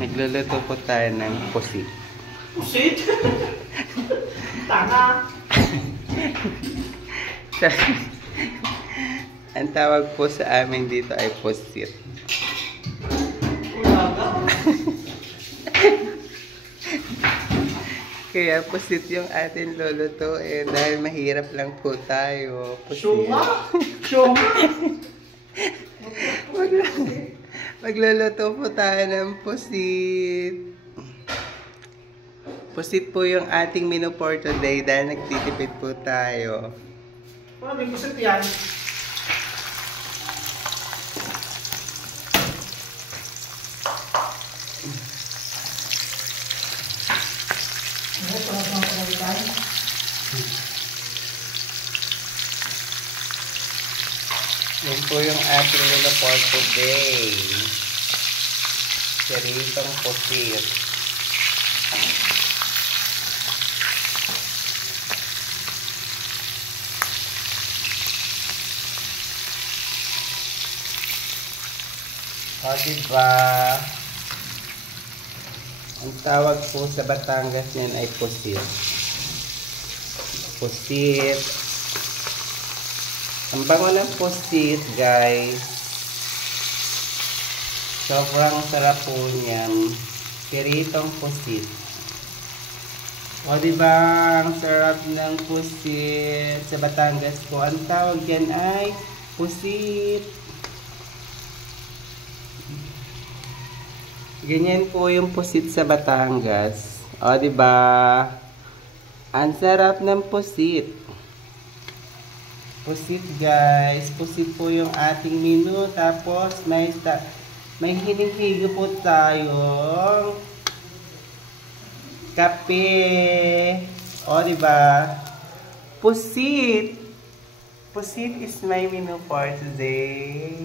Nagluluto po tayo ng pusit. Pusit? Tanga! Ang tawag po sa amin dito ay pusit. Ulaga? Kaya pusit yung atin lulutuin dahil mahirap lang po tayo. Pusit. Syoma? Syoma? Magluluto po tayo ng pusit. Pusit po yung ating menu for today dahil nagtitipid po tayo. Ano may pusit yan? Yan po yung ating menu for today. Siritong pusit. O diba? Ang tawag po sa Batangas niyan ay pusit. Pusit. Ang bango ng pusit, guys. Sobrang sarap po niyan. Piritong pusit. O diba? Ang sarap ng pusit. Sa Batangas po, ang tawag dyan ay pusit. Ganyan po yung pusit sa Batangas. O diba? Ang sarap ng pusit. Pusit, guys. Pusit po yung ating menu. Tapos may hinihigo po tayong kape. O diba? Pusit. Pusit is my menu for today.